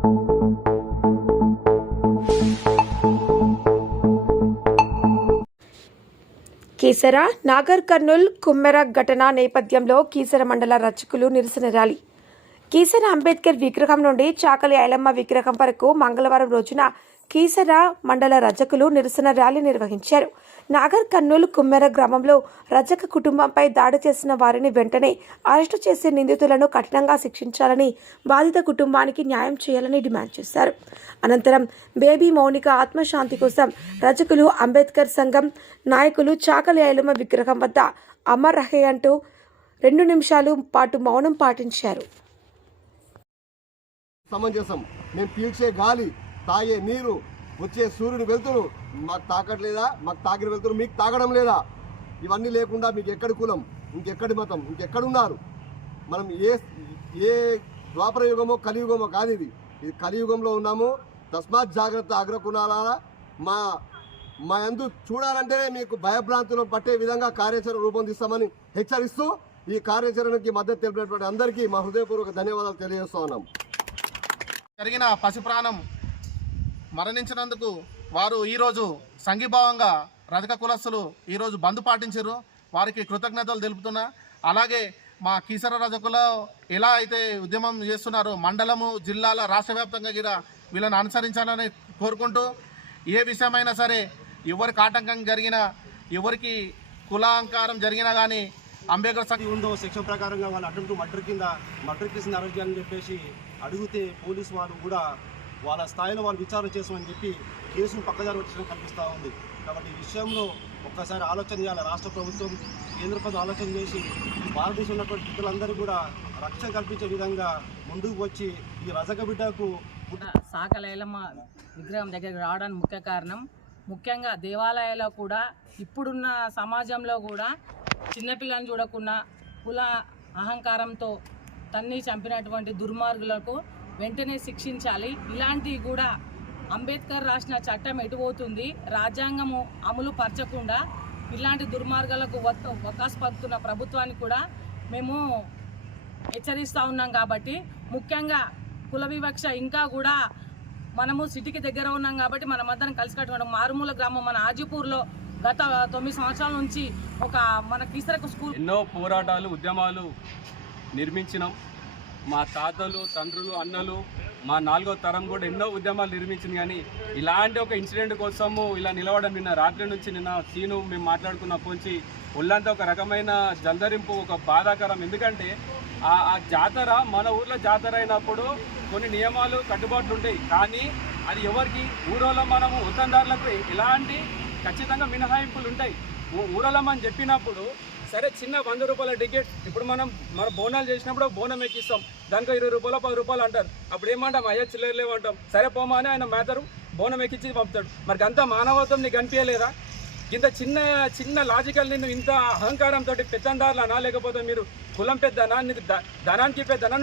కీసర నాగర్ కర్నూల్ కుమ్మెర ఘటన నేపథ్యంలో కీసర మండల రచకులు నిరసన ర్యాలీ. కీసర అంబేద్కర్ విగ్రహం నుండి చాకలి ఐలమ్మ విగ్రహం వరకు మంగళవారం రోజున కీసర మండల రజకులు నిరసన ర్యాలీ నిర్వహించారు. నాగర్ కర్నూల్ కుమ్మెర గ్రామంలో రజక కుటుంబంపై దాడి చేసిన వారిని వెంటనే అరెస్టు చేసే నిందితులను కఠినంగా శిక్షించాలని, బాధిత కుటుంబానికి న్యాయం చేయాలని డిమాండ్ చేశారు. అనంతరం బేబీ మౌనిక ఆత్మశాంతి కోసం రజకులు అంబేద్కర్ సంఘం నాయకులు చాకలి ఐలమ్మ విగ్రహం వద్ద అమర్ రహే అంటూ 2 నిమిషాలు పాటు మౌనం పాటించారు. సమంజసం. మేము పీల్చే గాలి, తాగే నీరు, వచ్చే సూర్యుని వెళ్తురు మాకు తాకట్లేదా? మాకు తాకిన వెళ్తురు మీకు తాగడం లేదా? ఇవన్నీ లేకుండా మీకు ఎక్కడి కులం, ఇంకెక్కడి మతం, ఇంకెక్కడున్నారు? మనం ఏ ద్వాపర యుగమో కలియుగమో కాదు. ఇది కలియుగంలో ఉన్నాము. తస్మాత్ జాగ్రత్త అగ్రకులారా. మా యందు చూడాలంటేనే మీకు భయభ్రాంతులు పట్టే విధంగా కార్యాచరణ రూపొందిస్తామని హెచ్చరిస్తూ ఈ కార్యాచరణకి మద్దతు తెలిపినటువంటి అందరికీ మా హృదయపూర్వక ధన్యవాదాలు తెలియజేస్తూ ఉన్నాం. జరిగిన పసిప్రాణం మరణించినందుకు వారు ఈరోజు సంఘీభావంగా రజక కులస్తులు ఈరోజు బంద్ పాటించారు. వారికి కృతజ్ఞతలు తెలుపుతున్నా. అలాగే మా కీసర రజకులు ఎలా అయితే ఉద్యమం చేస్తున్నారో మండలము, జిల్లాల, రాష్ట్ర వ్యాప్తంగా కూడా వీళ్ళని అనుసరించాలని కోరుకుంటూ, ఏ విషయమైనా సరే ఎవరికి ఆటంకం జరిగినా, ఎవరికి కులాంకారం జరిగినా కానీ అంబేద్కర్ ఉందో సెక్షన్ ప్రకారంగా వాళ్ళు అటెంప్ట్ మర్డర్ కేసుని అరెస్ట్ చేయాలని చెప్పేసి అడిగితే పోలీసు వాళ్ళు కూడా వాళ్ళ స్థాయిలో వాళ్ళు విచారణ చేసామని చెప్పి కేసును పక్కదారి వచ్చడం కనిపిస్తూ ఉంది. కాబట్టి ఈ విషయంలో ఒక్కసారి ఆలోచన చేయాలి రాష్ట్ర ప్రభుత్వం, కేంద్ర ప్రభుత్వం ఆలోచన చేసి భారతదేశంలో ఉన్నటువంటి బిడ్డలందరూ కూడా రక్షణ కల్పించే విధంగా ముందుకు వచ్చి ఈ రజక బిడ్డకు చాకలి ఐలమ్మ విగ్రహం దగ్గరికి రావడానికి ముఖ్య కారణం, ముఖ్యంగా దేవాలయాల్లో కూడా ఇప్పుడున్న సమాజంలో కూడా చిన్నపిల్లని చూడకుండా కుల అహంకారంతో తన్ని చంపినటువంటి దుర్మార్గులకు వెంటనే శిక్షించాలి. ఇలాంటివి కూడా అంబేద్కర్ రాసిన చట్టం ఎటుపోతుంది, రాజ్యాంగము అమలు పరచకుండా ఇలాంటి దుర్మార్గాలకు వకాసు పలుకుతున్న ప్రభుత్వానికి కూడా మేము హెచ్చరిస్తూ ఉన్నాం. కాబట్టి ముఖ్యంగా కుల వివక్ష ఇంకా కూడా మనము సిటీకి దగ్గర ఉన్నాం కాబట్టి మనమందరం కలిసికట్టుకుంటాం. మారుమూల గ్రామం మన ఆజిపూర్లో గత 9 సంవత్సరాల నుంచి మన కీసరకు స్కూల్ ఎన్నో పోరాటాలు, ఉద్యమాలు నిర్మించినాం. మా తాతలు, తండ్రులు, అన్నలు, మా 4వ తరం కూడా ఎన్నో ఉద్యమాలు నిర్మించింది. కానీ ఇలాంటి ఒక ఇన్సిడెంట్ కోసము ఇలా నిలవడం నిన్న రాత్రి నుంచి సీను మేము మాట్లాడుకున్న పోంచి ఒళ్ళంతా ఒక రకమైన జల్దరింపు, ఒక బాధాకరం. ఎందుకంటే ఆ జాతర మన ఊర్లో జాతర అయినప్పుడు కొన్ని నియమాలు, కట్టుబాట్లు ఉంటాయి. కానీ అది ఎవరికి ఊరోళ్ళ మనము ఉత్తందారులకు ఇలాంటి ఖచ్చితంగా మినహాయింపులు ఉంటాయి. ఊరలమని చెప్పినప్పుడు సరే చిన్న 100 రూపాయల టికెట్, ఇప్పుడు మన బోనాలు చేసినప్పుడు బోనం ఎక్కిస్తాం, దానికి 20 రూపాయలు 10 రూపాయలు అంటారు. అప్పుడు ఏమంటాం, అయ్యా చిల్లరలేవు అంటాం. సరే పోమా అని ఆయన మేతరు బోనం ఎక్కించి పంపుతాడు. మరి అంత మానవత్వం నీకు అనిపించలేదా? ఇంత చిన్న లాజికల్ నిన్ను ఇంత అహంకారంతో పెత్తందారులు అనా, లేకపోతే మీరు కులం పెద్దనా, నీకు ధనానికి పెద్దనా?